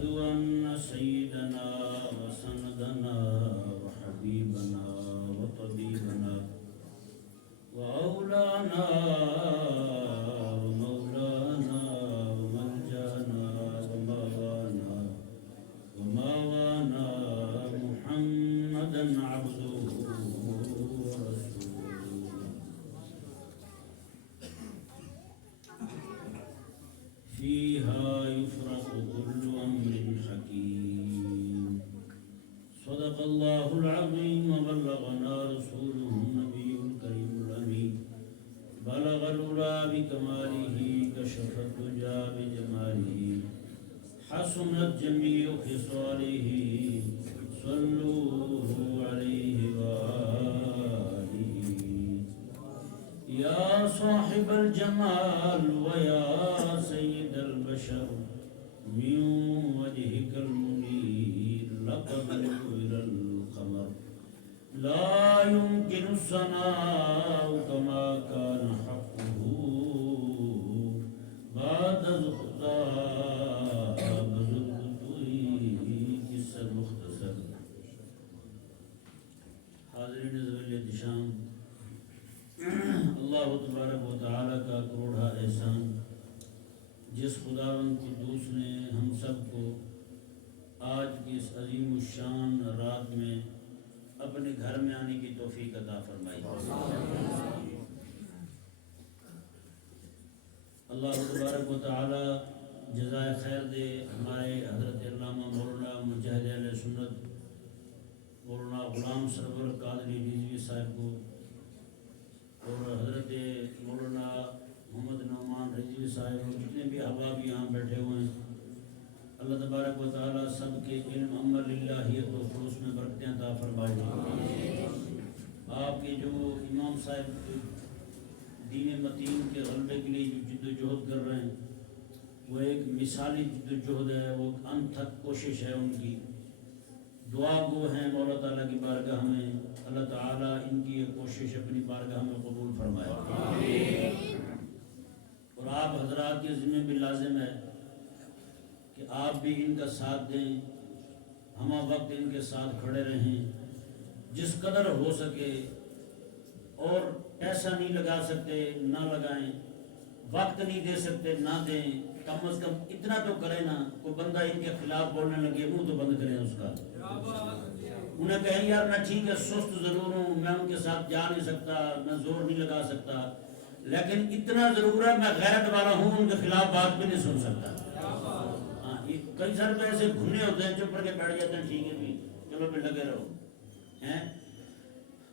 أشهد أن سيدنا وسندنا وحبيبنا وطبيبنا وأولانا ومولانا وملجانا وماوانا محمدا عبده ورسوله فيها يفرق كل أمر حكيم صدق الله العظيم وبلغنا رسوله النبي الكريم الأمين بلغ العلا بكماله كشف الدجى بجماله حسنت جميع خصاله صلوا عليه وآله يا صاحب الجمال ويا سيد البشر من وجهك المنير لقد نور القمر لا يمكن الثناء كما كان حقه بعد الخطاب جس المختصر. حاضرین ذوال احتشام، اللہ تبارک و تعالیٰ کا کروڑا احسان جس خداوند قدوس نے ہم سب کو آج کی اس عظیم الشان رات میں اپنے گھر میں آنے کی توفیق عطا فرمائی. اللہ تبارک و تعالی جزائے خیر دے ہمارے حضرت علامہ مولانا مجاہد اہل سنت مولانا غلام سرور قادری رضوی صاحب کو اور حضرت مولانا محمد نعمان رضوی صاحب اور جتنے بھی احباب یہاں بیٹھے ہوئے ہیں، اللہ تبارک و تعالی سب کے علم عمل للہیت و خلوص میں برکتیں عطا فرمائے. آپ کے جو امام صاحب دین متین کے غلبے کے لیے جو جد و جہد کر رہے ہیں، وہ ایک مثالی جد و جہد ہے، وہ انتھک کوشش ہے ان کی. دعا گو ہیں مولا تعالیٰ کی بارگاہ میں، اللہ تعالیٰ ان کی یہ کوشش اپنی بارگاہ میں قبول فرمائے. اور آپ حضرات کے ذمہ بھی لازم ہے کہ آپ بھی ان کا ساتھ دیں، ہمہ وقت ان کے ساتھ کھڑے رہیں، جس قدر ہو سکے. اور پیسہ نہیں لگا سکتے نہ لگائیں، وقت نہیں دے سکتے نہ دیں، کم از کم اتنا تو کریں نا. کوئی بندہ ان کے خلاف بولنے لگے منہ تو بند کریں اس کا. انہیں کہیں یار میں ٹھیک ہے سست ضرور ہوں، میں ان کے ساتھ جا نہیں سکتا، میں زور نہیں لگا سکتا، لیکن اتنا ضرور ہے میں غیرت والا ہوں، ان کے خلاف بات بھی نہیں سن سکتا. کئی سال تو ایسے گھنے ہوتے ہیں، چپ کر کے بیٹھ جاتے ہیں، ٹھیک ہے بھی چلو بھی لگے رہو.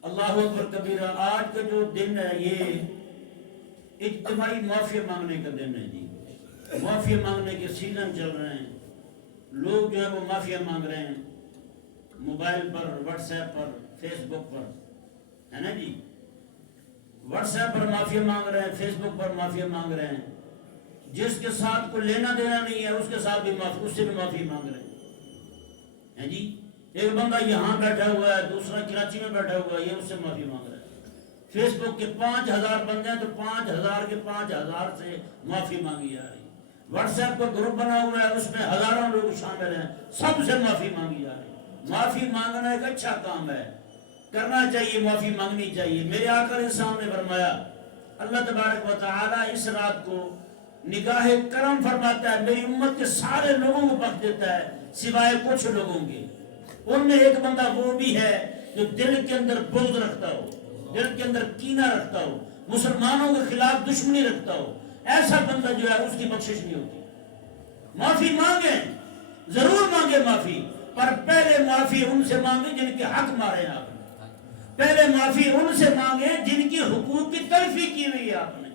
اللہ اکبر کبیرہ. آج کا جو دن ہے یہ اجتماعی معافی مانگنے کا دن ہے جی. معافی مانگنے کے سیزن چل رہے ہیں، لوگ جو ہے وہ معافیا مانگ رہے ہیں موبائل پر، واٹس ایپ پر، فیس بک پر، ہے نا جی. واٹس ایپ پر معافی مانگ رہے ہیں، فیس بک پر معافی مانگ رہے ہیں. جس کے ساتھ کوئی لینا دینا نہیں ہے اس کے ساتھ بھی معافی، اس سے بھی معافی مانگ رہے ہیں جی. ایک بندہ یہاں بیٹھا ہوا ہے، دوسرا کراچی میں بیٹھا ہوا ہے، یہ اس سے معافی مانگ رہا ہے. فیس بک کے 5000 بندے ہیں تو 5000 کے 5000 سے معافی مانگی جا رہی ہے. واٹس ایپ کا گروپ بنا ہوا ہے، اس میں ہزاروں لوگ شامل ہیں، سب سے معافی مانگی جا رہی ہے. معافی مانگنا ایک اچھا کام ہے، کرنا چاہیے، معافی مانگنی چاہیے. میرے آقا اسلام نے فرمایا اللہ تبارک و تعالی اس رات کو نگاہ کرم فرماتا ہے، میری امت کے سارے لوگوں کو بخش دیتا ہے سوائے کچھ لوگوں کے. ان میں ایک بندہ وہ بھی ہے جو دل کے اندر بغض رکھتا ہو، دل کے اندر کینہ رکھتا ہو، مسلمانوں کے خلاف دشمنی رکھتا ہو. ایسا بندہ جو ہے اس کی بخشش نہیں ہوتی. معافی مانگیں، ضرور مانگے معافی، پر پہلے معافی ان سے مانگے جن کے حق مارے آپ نے. پہلے معافی ان سے مانگے جن کی حقوق کی تلفی کی ہوئی آپ نے.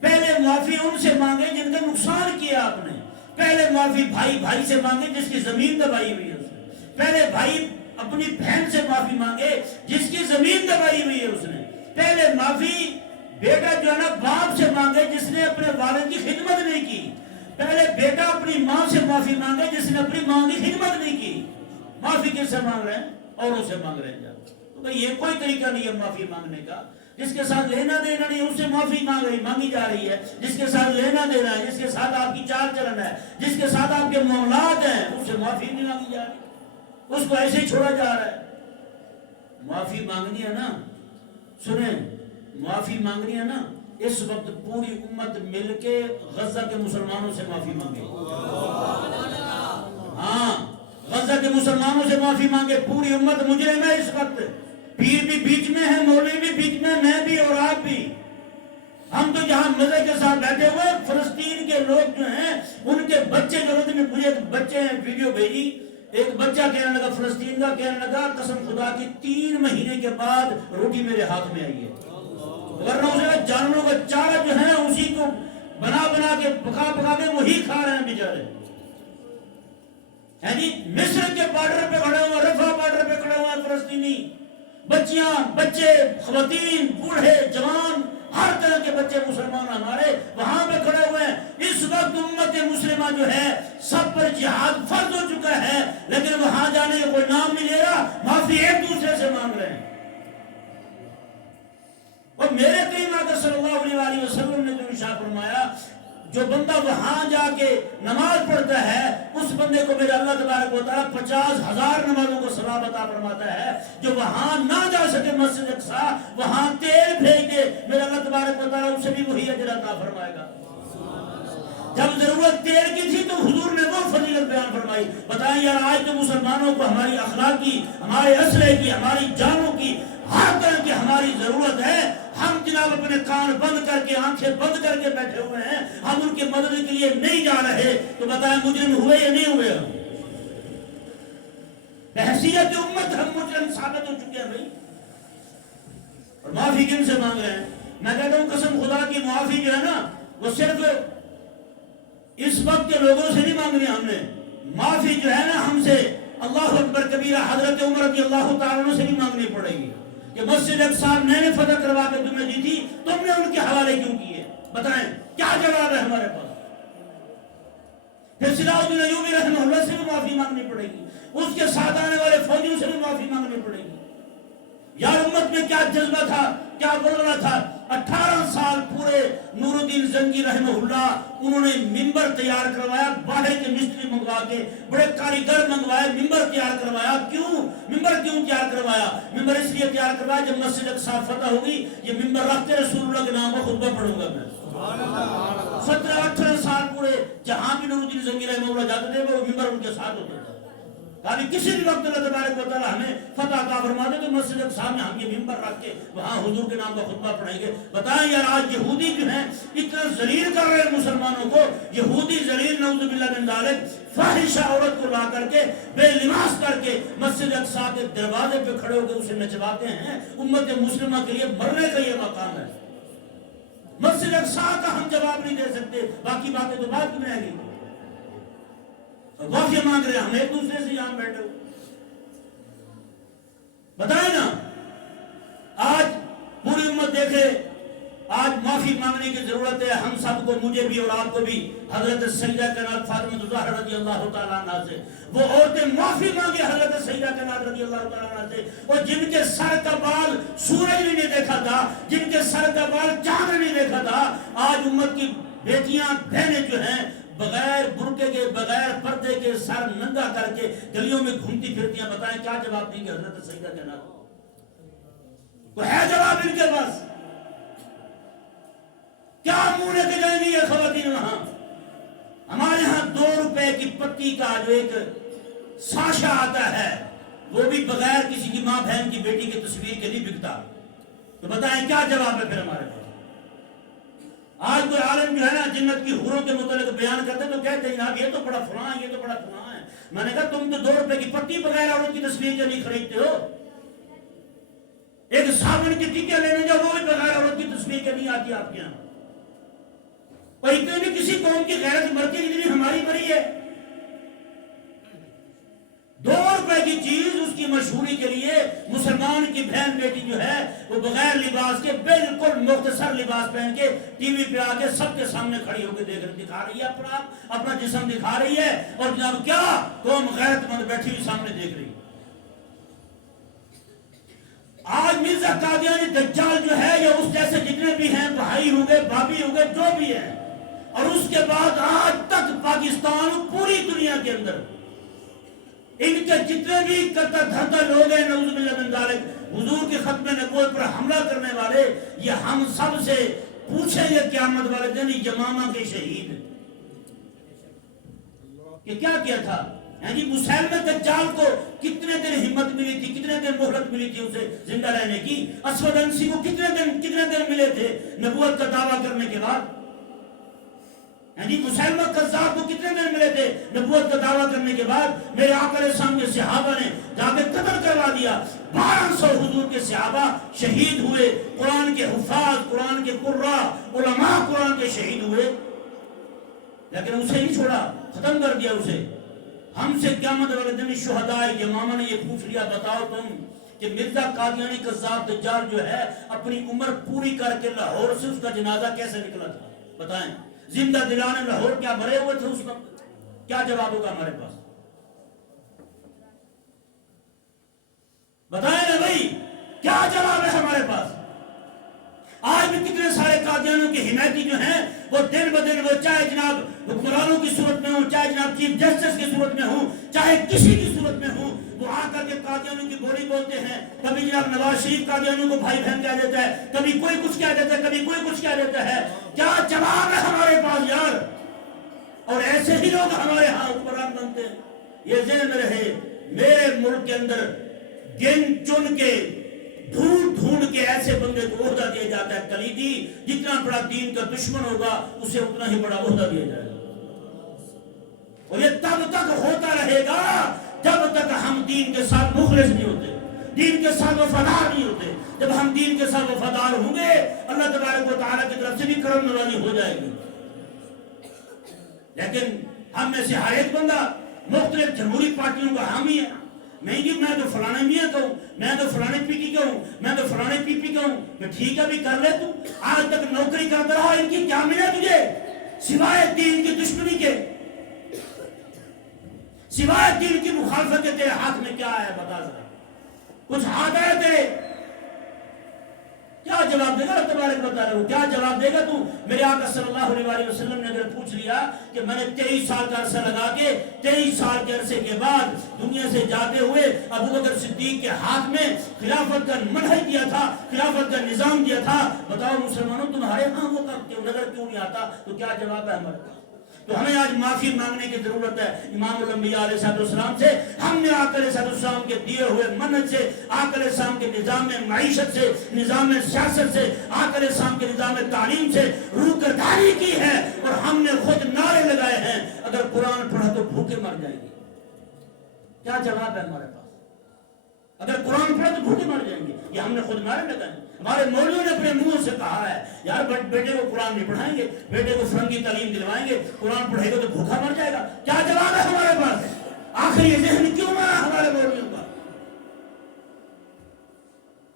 پہلے معافی ان سے مانگے جن کا نقصان کیا آپ نے. پہلے معافی بھائی بھائی سے مانگے جس کی زمین دبائی ہوئی ہے اس نے. پہلے بھائی اپنی بہن سے معافی مانگے جس کی زمین دبائی ہوئی ہے اس نے. پہلے معافی بیٹا جو ہے نا باپ سے مانگے جس نے اپنے والد کی خدمت نہیں کی. پہلے بیٹا اپنی ماں سے معافی مانگے جس نے اپنی ماں کی خدمت نہیں کی. معافی کس سے مانگ رہے ہیں؟ اوروں سے مانگ رہے ہیں. تو یہ کوئی طریقہ نہیں ہے معافی مانگنے کا. جس کے ساتھ لینا دینا نہیں اس سے معافی مانگی جا رہی ہے. جس کے ساتھ لینا دینا ہے، جس کے ساتھ آپ کی چال چلن ہے، جس کے ساتھ آپ کے معاملات ہیں، اس سے معافی نہیں مانگی جا رہی، اس کو ایسے ہی چھوڑا جا رہا ہے. معافی مانگنی ہے نا، سنیں، معافی مانگنی ہے نا، اس وقت پوری امت مل کے غزہ کے مسلمانوں سے معافی مانگے. ہاں، غزہ کے مسلمانوں سے معافی مانگے. پوری امت مجرم ہے اس وقت، پیر بھی بیچ میں ہے، مولوی بھی بیچ میں بھی اور آپ بھی. ہم تو جہاں مزے کے ساتھ بیٹھے ہوئے، فلسطین کے لوگ جو ہیں ان کے بچے جو ہوتے ہیں، مجھے ایک بچے نے ویڈیو بھیجی، ایک بچہ کہنے لگا فلسطین کا، کہنے لگا قسم خدا کی 3 مہینے کے بعد روٹی میرے ہاتھ میں آئی ہے، ورنہ اسے جانوروں کا چارہ جو ہے اسی کو بنا بنا کے پکا پکا کے وہی کھا رہے ہیں بیچارے. یعنی مصر کے بارڈر پہ کھڑے ہوئے، رفح بارڈر پہ کھڑے ہوئے فلسطینی بچیاں، بچے، خواتین، بوڑھے، جوان، ہر طرح کے بچے مسلمان ہمارے وہاں پہ کھڑے ہوئے ہیں. اس وقت امت مسلمہ جو ہے سب پر جہاد فرض ہو چکا ہے، لیکن وہاں جانے کا کوئی نام نہیں لے رہا، معافی ایک دوسرے سے مانگ رہے ہیں. اور میرے کریم آقا صلی اللہ علیہ وسلم نے جو ارشاد فرمایا، جو بندہ وہاں جا کے نماز پڑھتا ہے اس بندے کو میرا اللہ تبارک و تعالیٰ 50,000 نمازوں کو ثواب عطا فرماتا ہے. جو وہاں نہ جا سکے مسجد اقصیٰ، وہاں تیل بھیج دے، میرا اللہ تبارک و تعالیٰ اسے بھی وہی اجر عطا فرمائے گا. جب ضرورت تیل کی تھی تو حضور نے وہ فضیلت بیان فرمائی. بتائیں یار، آج تو مسلمانوں کو ہماری اخلاق کی، ہمارے اسلحے کی، ہماری جانوں کی، ہر طرح کی ہماری ضرورت ہے. ہم جناب اپنے کان بند کر کے، آنکھیں بند کر کے بیٹھے ہوئے ہیں، ہم ان کی مدد کے لیے نہیں جا رہے، تو بتائیں مجرم ہوئے یا نہیں ہوئے؟ ہم بحیثیت امت ہم مجرم ثابت ہو چکے ہیں بھائی. اور معافی کن سے مانگ رہے ہیں؟ میں کہتا ہوں قسم خدا کی معافی جو ہے نا، وہ صرف اس وقت کے لوگوں سے نہیں مانگنی. ہم نے معافی جو ہے نا ہم سے اللہ اکبر کبیرہ حضرت عمر رضی اللہ تعالیٰ عنہ سے بھی مانگنی پڑے گی کہ مسجد اقصیٰ میں نے فتح کروا کے تمہیں دی تھی، تم نے ان کے حوالے کیوں کیے؟ بتائیں کیا جواب ہے ہمارے پاس؟ پھر صلاح الدین ایوبی رحمہ اللہ سے بھی معافی مانگنی پڑے گی، اس کے ساتھ آنے والے فوجیوں سے بھی معافی مانگنی پڑے گی. یار امت میں کیا جذبہ تھا، کیا بولنا تھا. 18 سال پورے نور الدین زنگی رحمہ اللہ انہوں نے ممبر تیار کروایا، باہر کے مستری منگوا کے، بڑے کاریگر منگوائے، ممبر تیار کروایا. کیوں ممبر کیوں تیار کروایا؟ ممبر اس لیے تیار کروایا جب مسجد اقصیٰ فتح ہوگی یہ ممبر رکھتے رسول اللہ کے نام پر خطبہ پڑھوں گا میں. 17-18 سال پورے جہاں بھی نور الدین زنگی رحمہ اللہ جاتے تھے وہ ممبر ان کے ساتھ ہوتا تھا. کبھی کسی بھی وقت اللہ تبارک و تعالیٰ ہمیں فتح عطا فرما دے تو مسجد اقصیٰ میں ہم یہ ممبر رکھ کے وہاں حضور کے نام کا خطبہ پڑھیں گے. بتائیں یار، آج یہودی جو ہیں اتنا ذلیل کر رہے ہیں مسلمانوں کو. یہودی ذلیل نعوذ باللہ من ذالک، فاحشہ عورت کو لا کر کے، بے لباس کر کے مسجد اقصیٰ کے دروازے پہ کھڑے ہو کے اسے نچواتے ہیں. امت مسلمہ کے لیے مرنے کا یہ مقام ہے. مسجد اقصیٰ کا ہم جواب نہیں دے سکتے، باقی باتیں تو بعد میں رہیں گی. معافی مانگ رہے ہیں، ہم ایک دوسرے سے یہاں بیٹھے ہو. بتائیں نا، آج پوری امت دیکھے، آج معافی مانگنے کی ضرورت ہے. ہم سب کو، مجھے بھی اور آپ کو بھی، حضرت سیدہ کائنات فاطمہ الزہرا رضی اللہ تعالیٰ عنہ سے، وہ عورتیں معافی مانگے حضرت سیدہ کائنات رضی اللہ تعالیٰ عنہ سے، اور جن کے سر کا بال سورج نے نہیں دیکھا تھا، جن کے سر کا بال چاند نے نہیں دیکھا تھا. آج امت کی بیٹیاں، بہنیں جو ہیں بغیر برقعے کے، بغیر پردے کے، سر ننگا کر کے گلیوں میں گھومتی پھرتی ہیں. بتائیں کیا جواب دیں گے حضرت سیدہ کائنات؟ کوئی ہے جواب ان کے پاس؟ کیا منہ لے کے جائیں گی یہ خواتین وہاں؟ ہمارے ہاں 2 روپے کی پتی کا جو ایک ساشا آتا ہے وہ بھی بغیر کسی کی ماں بہن کی بیٹی کی تصویر کے نہیں بکتا. تو بتائیں کیا جواب ہے پھر ہمارے پاس؟ آج کوئی عالم جو ہے نا جنت کی حوروں کے متعلق بیان کرتے تو کہتے ہیں جناب یہ تو بڑا فلاں ہے، یہ تو بڑا فلاں ہے. میں نے کہا تم تو 2 روپے کی پتی بغیر عورت کی تصویر کے نہیں خریدتے ہو. ایک صابن کی ٹکیا لینے جاؤ وہ بھی بغیر عورت کی تصویر کے نہیں آتی آپ کے یہاں. اور اتنے بھی کسی قوم کی غیرت مرتی جتنی ہماری مری ہے. 2 روپے کی چیز اس کی مشہوری کے لیے مسلمان کی بہن بیٹی جو ہے وہ بغیر لباس کے بالکل مختصر لباس پہن کے ٹی وی پہ آ کے سب کے سامنے کھڑی ہو کے دکھا رہی ہے، اپنا جسم دکھا رہی ہے. اور جناب کیا قوم غیرت مند بیٹھی ہوئی سامنے دیکھ رہی ہے. آج مرزا قادیانی دجال جو ہے یا اس جیسے جتنے بھی ہیں، بھائی ہوں گے، بھابھی ہوں گے، جو بھی ہیں، اور اس کے بعد آج تک پاکستان پوری دنیا کے اندر ان کے جتنے بھی کرتا دھرتا لوگ ہیں نعوذ باللہ من ذالک حضور کے ختم نبوت پر حملہ کرنے والے، یہ ہم سب سے پوچھیں گے قیامت والے دن یمامہ کے شہید کہ کیا تھا؟ یعنی مسیلمہ دجال کو کتنے دن ہمت ملی تھی، کتنے دن مہلت ملی تھی اسے زندہ رہنے کی؟ اسود انسی کو کتنے دن ملے تھے نبوت کا دعویٰ کرنے کے بعد؟ یعنی مسیلمہ کذاب کو کتنے دن ملے تھے نبوت کا دعویٰ کرنے کے بعد؟ میرے آقا علیہ السلام کے صحابہ نے جا کے قتل کروا دیا، 1200 حضور کے صحابہ شہید ہوئے، قرآن کے حفاظ، قرآن کے قراء، علماء قرآن کے شہید ہوئے، لیکن اسے نہیں چھوڑا، ختم کر دیا اسے۔ ہم سے قیامت والے دن شہداء یمامہ نے یہ پوچھ لیا، بتاؤ تم کہ مرزا قادیانی کذاب دجال جو ہے اپنی عمر پوری کر کے لاہور سے اس کا جنازہ کیسے نکلا تھا؟ بتائیں، زندہ دلانے لاہور کیا مرے ہوئے تھے اس وقت؟ کیا جواب ہوگا ہمارے پاس؟ بتائیں نا بھائی، کیا جواب ہے ہمارے پاس؟ آج بھی کتنے سارے قادیانیوں کے حمایتی جو ہیں وہ دن بدن وہ چاہے جناب حکمرانوں کی صورت میں ہوں، چاہے جناب چیف جسٹس کی صورت میں ہوں، چاہے کسی کی صورت میں ہوں، وہ آ کر کے قادیانیوں کی بولی بولتے ہیں۔ کبھی جناب نواز شریف قادیانیوں کو بھائی بہن کہہ دیتا ہے، کبھی کوئی کچھ کہہ دیتا ہے، کبھی کوئی کچھ کہہ دیتا ہے۔ کیا جواب ہے ہمارے پاس یار؟ اور ایسے ہی لوگ ہمارے ہاں حکمران بنتے ہیں۔ یہ ذہن میں رہے، میرے ملک کے اندر گن چن کے ڈھونڈ کے ایسے بندے کو عہدہ دیا جاتا ہے کلیدی، جتنا بڑا دین کا دشمن ہوگا اسے اتنا ہی بڑا عہدہ دیا جائے گا، اور یہ تب تک ہوتا رہے گا جب تک ہم دین کے ساتھ مخلص نہیں ہوتے، دین کے ساتھ وفادار نہیں ہوتے۔ جب ہم دین کے ساتھ وفادار ہوں گے اللہ تبارک و تعالیٰ کی طرف سے بھی کرم نوازی ہو جائے گی۔ لیکن ہم میں سے ہر ایک بندہ مختلف جمہوری پارٹیوں کا حامی ہے، میں تو فلانے میاں کا ہوں، میں تو فلانے پی ٹی کا ہوں، میں تو فلانے پی پی کا ہوں۔ کہ ٹھیک ہے بھی کر لے، تو آج تک نوکری کرتا رہا، ان کی کیا ملا تجھے سوائے دین کی دشمنی کے؟ سوائے دین کی مخالفت کے تیرے ہاتھ میں کیا ہے؟ بتا ذرا، کچھ ہاتھ ہے تیرے؟ کیا جواب دے گا اللہ تبارک و تعالیٰ؟ کیا جواب دے گا تو؟ میرے آقا صلی اللہ علیہ وآلہ وسلم نے اگر پوچھ لیا کہ میں نے 23 سال کا عرصہ لگا کے 23 سال کے عرصے کے بعد دنیا سے جاتے ہوئے ابوبکر صدیق کے ہاتھ میں خلافت کا منہج دیا تھا، خلافت کا نظام دیا تھا، بتاؤ مسلمانوں تمہارے ہاں وہ نظر کیوں نہیں آتا؟ تو کیا جواب ہے ہمارے پاس؟ تو ہمیں آج معافی مانگنے کی ضرورت ہے امام الانبیاء علیہ السلام سے۔ ہم نے آقا علیہ السلام کے دیے ہوئے منہج سے، آقا علیہ السلام کے نظام معیشت سے، نظام سیاست سے، آقا علیہ السلام کے نظام تعلیم سے روگردانی کی ہے، اور ہم نے خود نعرے لگائے ہیں اگر قرآن پڑھا تو بھوکے مر جائیں گے۔ کیا جواب ہے ہمارے پاس؟ اگر قرآن پڑھا تو بھوکے مر جائیں گے، یہ ہم نے خود نعرے لگائے ہیں۔ ہمارے مولویوں نے اپنے منہ سے کہا ہے یار بیٹے کو قرآن نہیں پڑھائیں گے، بیٹے کو فرنگی تعلیم دلوائیں گے، قرآن پڑھے گا تو بھوکا مر جائے گا۔ کیا جواب ہے ہمارے پاس؟ آخر یہ ذہن کیوں مارا ہمارے مولویوں کا؟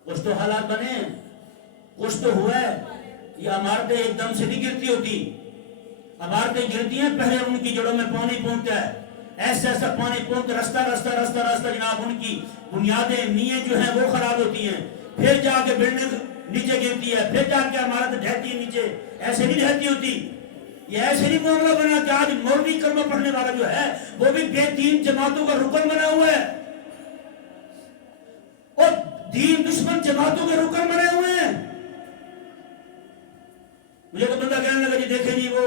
کچھ تو حالات بنے ہیں، کچھ تو ہوا ہے۔ یہ عمارتیں ایک دم سے نہیں گرتی ہوتی، عمارتیں گرتی ہیں پہلے ان کی جڑوں میں پانی پہنچتا ہے، ایسا ایسا پانی پہنچتا، رستہ جناب ان کی بنیادیں نییں جو ہیں وہ خراب ہوتی ہیں، پھر جا کے بلڈنگ نیچے گرتی ہے، پھر جا کے عمارت ڈھہتی ہے نیچے۔ ایسے نہیں ڈھہتی ہوتی، یہ ایسے نہیں معاملہ بنا کہ آج مولوی کلمہ پڑھنے والا جو ہے وہ بھی بے دین جماعتوں کا رکن بنا ہوا ہے، اور دین دشمن جماعتوں کے رکن بنے ہوئے ہیں۔ مجھے کوئی بندہ کہنے لگا جی دیکھیں جی وہ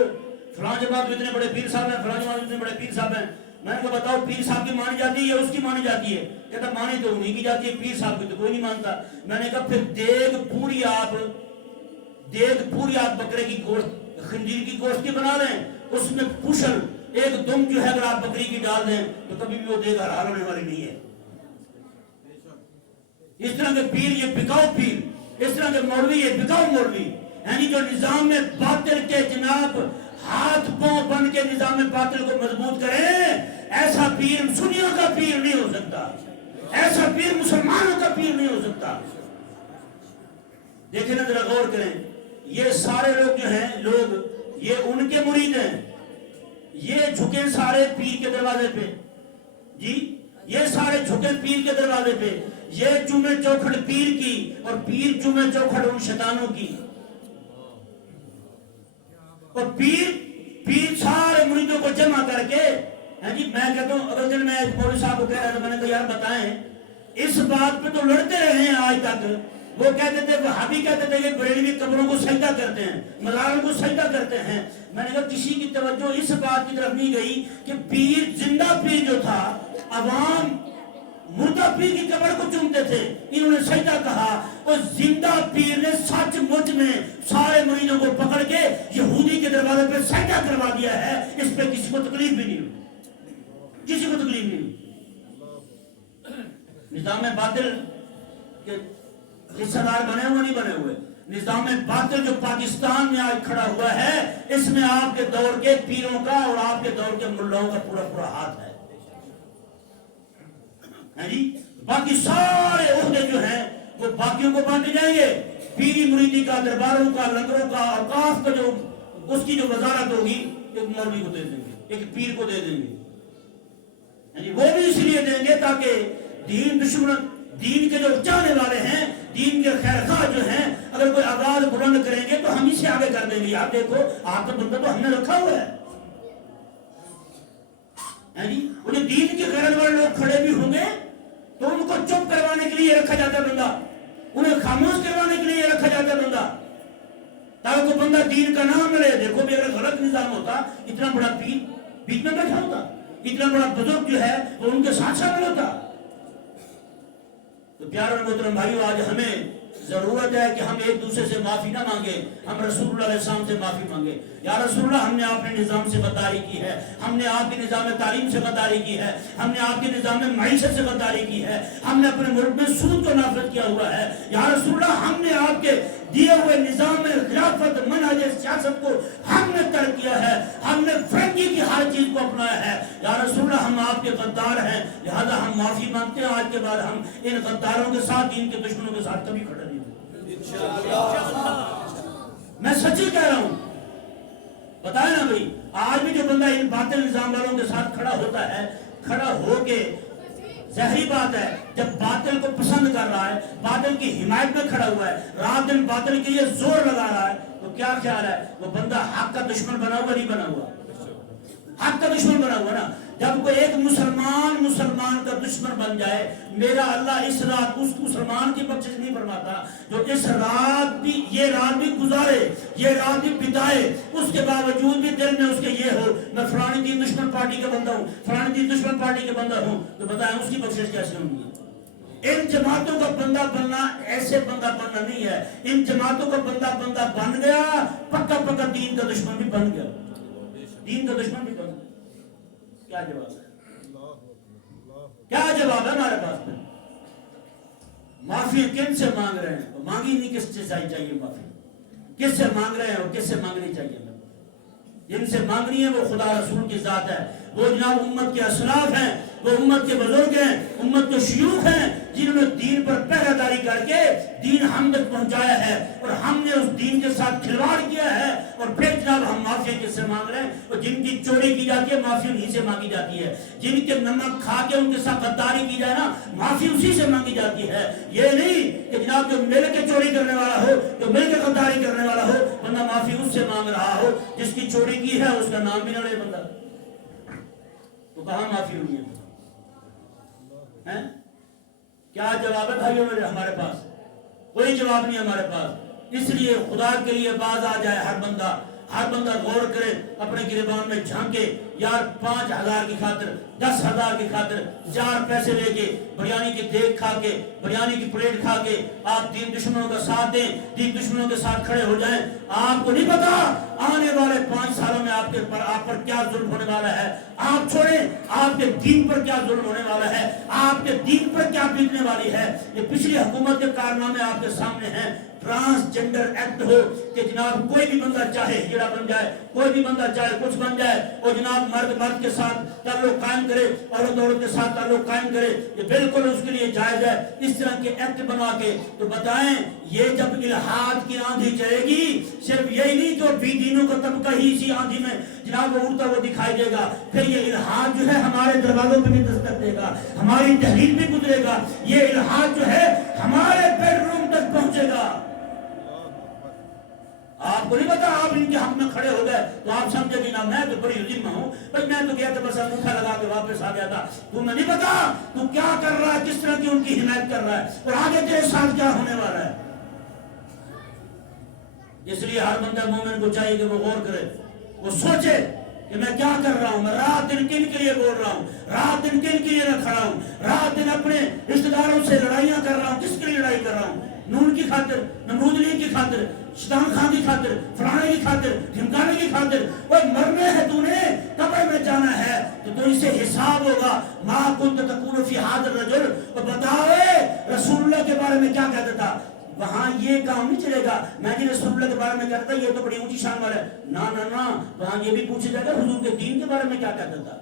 فلاں جماعت میں اتنے بڑے پیر صاحب ہیں، فلاں جماعت میں اتنے بڑے پیر صاحب ہیں۔ میں نے کہا بتاؤ پیر صاحب کی مانی جاتی ہے یا اس کی مانی جاتی ہے؟ کہتا مانی تو انہی کی جاتی ہے، پیر صاحب کی تو کوئی نہیں مانتا۔ میں نے کہا پھر دیگ پوری آپ بکرے کی گوشت، خنزیر کی گوشت کی بنا لیں، اس میں پوشل ایک دم جو ہے اگر آپ بکری کی ڈال دیں تو کبھی بھی وہ دیگ حلال ہونے والی نہیں ہے۔ اس طرح کے پیر یہ بکاؤ پیر، اس طرح کے مولوی یہ بکاؤ مولوی، یعنی جو نظام میں باطل کے جناب ہاتھ پاؤں بن کے نظام باطل کو مضبوط کریں، ایسا پیر سنیوں کا پیر نہیں ہو سکتا، ایسا پیر مسلمانوں کا پیر نہیں ہو سکتا۔ دیکھیں نا ذرا غور کریں، یہ سارے لوگ جو ہیں لوگ یہ ان کے مرید ہیں، یہ جھکے سارے پیر کے دروازے پہ، جی یہ سارے جھکے پیر کے دروازے پہ، یہ چومے چوکھڑ پیر کی اور پیر چومے چوکھڑ ان شیطانوں کی، اور پیر سارے مریدوں کو جمع کر کے ہاں جی میں کہتا ہوں اگر دن میں مولوی صاحب کو کہہ رہا تھا میں نے کہا یار بتائیں اس بات پہ تو لڑتے رہے ہیں آج تک. وہ کہتے تھے وہابی کہتے تھے کہ بریلوی قبروں کو سجدہ کرتے ہیں مزاروں کو سجدہ کرتے ہیں. میں نے کہا کسی کی توجہ اس بات کی طرف نہیں گئی کہ پیر زندہ پیر جو تھا عوام مردہ پیر کی قبر کو چومتے تھے انہوں نے سجدہ کہا اور زندہ پیر نے سچ مچ میں سارے مریضوں کو پکڑ کے یہودی کے دروازے پہ سجدہ کروا دیا ہے. اس پہ کسی کو تکلیف بھی نہیں ہوئی کسی کو تکلیف نہیں ہوئی. نظام باطل کے حصہ دار بنے ہوئے نہیں بنے ہوئے. نظام باطل جو پاکستان میں آج کھڑا ہوا ہے اس میں آپ کے دور کے پیروں کا اور آپ کے دور کے ملاؤں کا پورا پورا ہاتھ ہے. جی باقی سارے عہدے جو ہیں وہ باقیوں کو بانٹے جائیں گے. پیری مریدی کا درباروں کا لنگروں کا اوقاف کا جو اس کی جو وزارت ہوگی ایک مولوی کو دے دیں گے ایک پیر کو دے دیں گے. وہ بھی اس لیے دیں گے تاکہ دین دشمن دین کے جو چاہنے والے ہیں دین کے خیرخواہ جو ہیں اگر کوئی آواز بلند کریں گے تو ہم اسے آگے کر دیں گے. آپ دیکھو آپ کا بندہ تو ہم نے رکھا ہوا ہے. وہ جو دین کے غیرت والے لوگ کھڑے بھی ہوں گے تو ان کو چپ کروانے کے لیے رکھا جاتا ہے بندہ انہیں خاموش کروانے کے لیے رکھا جاتا ہے بندہ تاکہ کوئی بندہ دین کا نام لے. دیکھو بھی اگر غلط نظام ہوتا اتنا بڑا پیر بیچ میں بیٹھا ہوتا اتنا بڑا بزرگ جو ہے وہ ان کے ساتھ شامل ہوتا. تو پیارے اور محترم بھائیو آج ہمیں ضرورت ہے کہ ہم ایک دوسرے سے معافی نہ مانگیں ہم رسول اللہ علیہ السلام سے معافی مانگیں. یا رسول اللہ ہم نے آپ کے نظام سے غداری کی ہے ہم نے آپ کے نظام تعلیم سے غداری کی ہے ہم نے آپ کے نظام معیشت سے غداری کی ہے ہم نے اپنے ملک میں سود کو نافذ کیا ہوا ہے. یا رسول اللہ ہم نے آپ کے دیے ہوئے نظام خلافت منہج سیاست کو ہم نے ترک کیا ہے ہم نے فرنگی کی ہر چیز کو اپنایا ہے. یا رسول اللہ ہم آپ کے غدار ہیں لہذا ہم معافی مانگتے ہیں. آج کے بعد ہم ان غداروں کے ساتھ دین کے دشمنوں کے ساتھ کبھی کھڑے نہیں ہوئے. میں سچی کہہ رہا ہوں بتائیں نا بھائی آج بھی جو بندہ ان باطل نظام والوں کے ساتھ کھڑا ہوتا ہے کھڑا ہو کے ظاہری بات ہے جب باطل کو پسند کر رہا ہے باطل کی حمایت میں کھڑا ہوا ہے رات دن باطل کے لیے زور لگا رہا ہے تو کیا خیال ہے وہ بندہ حق کا دشمن بنا ہوا نہیں بنا ہوا حق کا دشمن بنا ہوا نا. جب کوئی ایک مسلمان کا دشمن بن جائے میرا اللہ اس رات اس مسلمان کی بخشش نہیں فرماتا جو اس رات بھی یہ رات بھی گزارے یہ رات بھی بتائے اس کے باوجود بھی دل میں اس کے یہ ہو میں فلانی دین دشمن پارٹی کا بندہ ہوں فلانی دین دشمن پارٹی کا بندہ ہوں تو بتائیں اس کی بخشش کیسے ہوں گی. ان جماعتوں کا بندہ بننا ایسے بندہ بننا نہیں ہے. ان جماعتوں کا بندہ بن گیا پکا دین کا دشمن بھی بن گیا دین کا دشمن بھی بن گیا. کیا جواب ہے کیا جواب ہے ہمارے پاس میں معافی کن سے مانگ رہے ہیں مانگی نہیں کس سے چاہیے معافی کس سے مانگ رہے ہیں اور کس سے مانگنی چاہیے. جن سے مانگنی ہے وہ خدا رسول کی ذات ہے وہ جناب امت کے اسلاف ہیں وہ امت کے بزرگ ہیں امت کے شیوخ ہیں جنہوں نے دین پر پہرہ داری کر کے دین ہم تک پہنچایا ہے اور ہم نے اس دین کے ساتھ کھلواڑ کیا ہے اور پھر جناب ہم معافی کس سے مانگ رہے ہیں. اور جن کی چوری کی جاتی ہے معافی انہی سے مانگی جاتی ہے. جن کے نمک کھا کے ان کے ساتھ غداری کی جائے نا معافی اسی سے مانگی جاتی ہے. یہ نہیں کہ جناب جو مل کے چوری کرنے والا ہو جو مل کے غداری کرنے والا ہو بندہ معافی اس سے مانگ رہا ہو جس کی چوری کی ہے اس کا نام بھی نہ لے بندہ تو کہاں معافی ہوئی ہے. کیا جواب ہے بھائیوں میرے ہمارے پاس کوئی جواب نہیں ہمارے پاس. اس لیے خدا کے لیے باز آ جائے ہر بندہ غور کرے اپنے گریبان میں جھانکے یار 5,000 کی خاطر 10,000 کی خاطر 4 پیسے لے کے بریانی کی دیکھ کھا کے بریانی کی پلیٹ کھا کے آپ دین دشمنوں کا ساتھ دیں دین دشمنوں کے ساتھ کھڑے ہو جائیں. آپ کو نہیں پتا آنے والے 5 سالوں میں آپ پر کیا ظلم ہونے والا ہے. آپ چھوڑیں آپ کے دین پر کیا ظلم ہونے والا ہے آپ کے دین پر کیا بیتنے والی ہے. یہ پچھلی حکومت کے کارنامے آپ کے سامنے ہیں. ٹرانسجنڈر ایکٹ ہو کہ جناب کوئی بھی بندہ چاہے ہیرا بن جائے کوئی بھی بندہ چاہے کچھ بن جائے اور جناب مرد کے ساتھ تعلق قائم کرے عورت کے ساتھ تعلق قائم کرے یہ بالکل اس کے لیے جائز ہے. اس طرح کے ایکٹ بنا کے تو بتائیں یہ جب الحاد کی آندھی چلے گی صرف یہی نہیں جو بی دینوں کا طبقہ ہی اسی آندھی میں جناب وہ اڑتا وہ دکھائی دے گا. پھر یہ الحاد جو ہے ہمارے دروازوں پہ بھی دستک دے گا ہماری تحریر بھی گزرے گا. یہ الحاد جو ہے ہمارے بیڈ روم تک پہنچے گا. آپ کو نہیں پتا آپ ان کے حق میں کھڑے ہو گئے تو آپ سمجھے کہ نا میں تو بڑی ذمہ ہوں بھائی میں تو گیا تھا بس انگوٹھا لگا کے واپس آ گیا تھا. تمہیں نہیں پتا تو کیا کر رہا ہے, کس طرح کی ان کی حمایت کر رہا ہے اور آگے تیرے ساتھ کیا ہونے والا ہے. اس لیے ہر بندہ مومن کو چاہیے کہ وہ غور کرے, وہ سوچے کہ میں کیا کر رہا ہوں, میں رات دن کن کے لیے بول رہا ہوں, رات دن کن کے لیے میں کھڑا ہوں, رات دن اپنے رشتہ داروں سے لڑائیاں کر رہا ہوں, کس کے لیے لڑائی کر رہا ہوں, نون کی خاطر, نمرود لی کی خاطر, شیطان خان کی خاطر, فلانے کی خاطر, ڈھمکانے کی خاطر. وہ مرنے ہے, تو نے قبر میں جانا ہے تو اس سے حساب ہوگا. ما کنت تقول فی ھذا الرجل, تو بتاؤ رسول اللہ کے بارے میں کیا کہتا تھا. وہاں یہ کام نہیں چلے گا میں جی رسول اللہ کے بارے میں کہتا یہ تو بڑی اونچی شان والا ہے, نہ وہاں یہ بھی پوچھا جائے گا حضور کے دین کے بارے میں کیا کہتا تھا.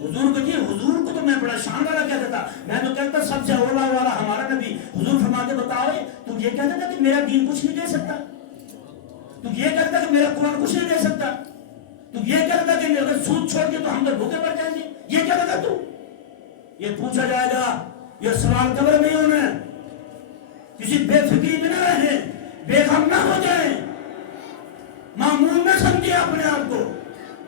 حضور کو جی حضور کو تو میں بڑا شان والا کہتا تھا, میں تو کہتا سب سے اولا والا ہمارا نبی. حضور فرماتے بتاؤ تو یہ کہتا تھا کہ میرا دین کچھ نہیں دے سکتا, تو یہ کہتا کہ میرا قرآن کچھ نہیں دے سکتا, تو یہ کہتا کہ اگر سود چھوڑ کے تو ہم تو بھوکے پڑ جائیں گے, یہ کہتا تھا تو. یہ پوچھا جائے گا, یہ سوال قبر میں ہونا ہے. کسی بے فکری میں نہ رہیں, بے غم نہ ہو جائیں, معمول نہ سمجھے اپنے آپ کو.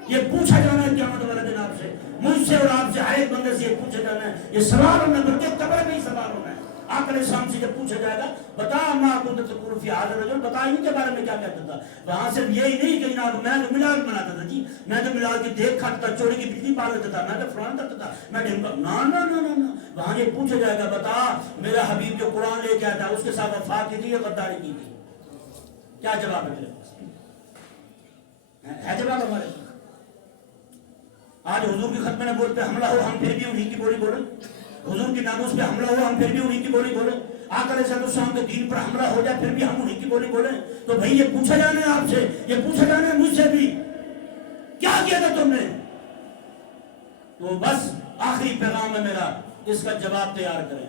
یہ پوچھا جانا ہے قیامت والے دن آپ سے, مجھ سے اور آپ سے, ہر ایک بندے سے یہ پوچھا جانا ہے. یہ سوال ہونا بلکہ قبر میں ہی سوال ہونا ہے. آقا علیہ السلام سے جب پوچھا جائے گا بتا ما کنت تقول فی ھذا الرجل, بتا ان کے بارے میں کیا کہتا تھا. وہاں صرف یہی نہیں کہ جناب میں تو میلاد مناتا تھا جی, میں تو میلاد کی دیکھ کھاتا تھا, چوری کی بجلی پال لیتا تھا, میں تو فلان کرتا تھا, میں ڈھمکا. نہ وہاں یہ پوچھا جائے گا بتا میرا حبیب جو قرآن لے کے آتا ہے اس کے ساتھ وفا کی تھی یا غداری کی تھی. کیا جواب ہے تیرے پاس, ہے جواب ہمارے پاس. آج حضور کی خدمت نبوت پہ حملہ ہو ہم پھر بھی انہی کی بولی بولیں, حضور کی ناموس پہ حملہ ہو ہم پھر بھی انہی کی بولی بولیں, آقا علیہ السلام کے دین پر حملہ ہو جائے پھر بھی ہم انہی کی بولی بولیں. تو بھئی یہ پوچھا جانا ہے آپ سے, یہ پوچھا جانا ہے مجھ سے بھی, کیا کیا تھا تم نے. تو بس آخری پیغام ہے میرا, اس کا جواب تیار کریں,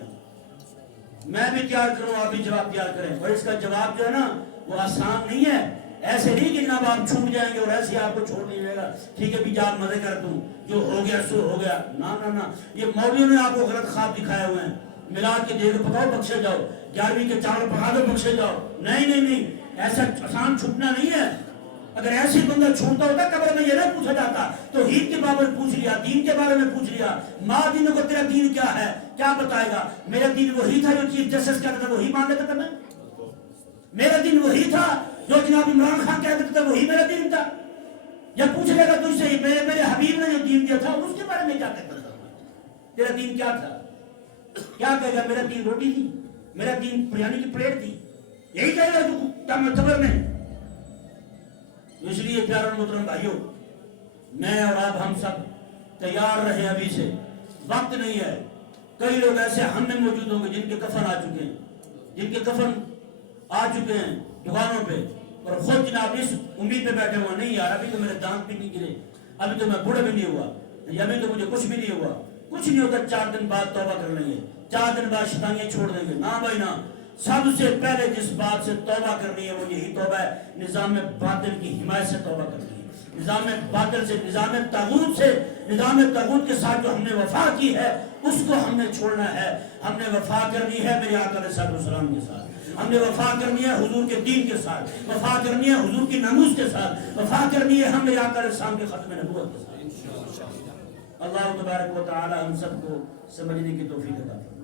میں بھی تیار کروں, آپ بھی جواب تیار کریں. اور اس کا جواب جو ہے نا وہ آسان نہیں ہے, ایسے نہیں کہ جناب آپ چھوٹ جائیں گے اور ایسے آپ کو چھوڑ نہیں جائے گا ٹھیک ہے بھی جان مزے کر دوں, جو ہو گیا سو ہو گیا. نہ یہ مولویوں نے آپ کو غلط خواب دکھائے ہوئے ہیں. میلاد کے دیگر پکاؤ بخشے جاؤ, 11ویں کے چاول پکا دو بخشے جاؤ. نہیں ایسا آسان چھوٹنا نہیں ہے. اگر ایسے بندہ چھوٹتا ہوتا قبر میں یہ نہ پوچھا جاتا. تو عید کے بارے میں پوچھ لیا, دین کے بارے میں پوچھ لیا, ماں دینوں کو تیرا دین کیا ہے, کیا بتائے گا. میرا دین وہی تھا جو چیف جسٹس کہتا تھا وہی مان لیتا تھا میں. میرا دین وہی تھا جو جناب عمران خان کہتا تھا وہی میرا دین تھا. یا پوچھ لے گا تجھ سے میرے حبیب نے جو دین دیا تھا اس کے بارے میں کیا کہتا تھا, تیرا دین کیا تھا. کیا کہے گا میرا دین روٹی تھی, میرا دین بریانی کی پلیٹ تھی, یہی کہے گا تو قبر میں. اس لیے پیارے محترم بھائیوں, میں اور آپ ہم سب تیار رہے, ابھی سے وقت نہیں ہے. کئی لوگ ایسے ہم میں موجود ہوں گے جن کے کفن آ چکے ہیں, جن کے کفن آ چکے ہیں دکانوں پہ, اور خود جناب اس امید پہ بیٹھے ہوا نہیں یار ابھی تو میرے دانت بھی نہیں گرے, ابھی تو میں بوڑھا بھی نہیں ہوا, ابھی تو مجھے کچھ بھی نہیں ہوا. کچھ نہیں ہوتا, 4 دن بعد توبہ کر لیں گے, 4 دن بعد شیطانیاں چھوڑ دیں گے. نہ بھائی نہ, سب سے پہلے جس بات سے توبہ کرنی ہے وہ یہی توبہ ہے, نظام باطل کی حمایت سے توبہ کرنی ہے. نظام باطل سے, نظام طاغوت سے, نظام طاغوت کے ساتھ جو ہم نے وفا کی ہے اس کو ہم نے چھوڑنا ہے. ہم نے وفا کرنی ہے میرے آقا علیہ السلام کے ساتھ, ہم نے وفا کرنی ہے حضور کے دین کے ساتھ, وفا کرنی ہے حضور کی ناموس کے ساتھ, وفا کرنی ہے ہم میرے آقا علیہ السلام کے ختم نبوت کے ساتھ. اللہ تبارک و تعالی ہم سب کو سمجھنے کی توفیق عطا فرمائے.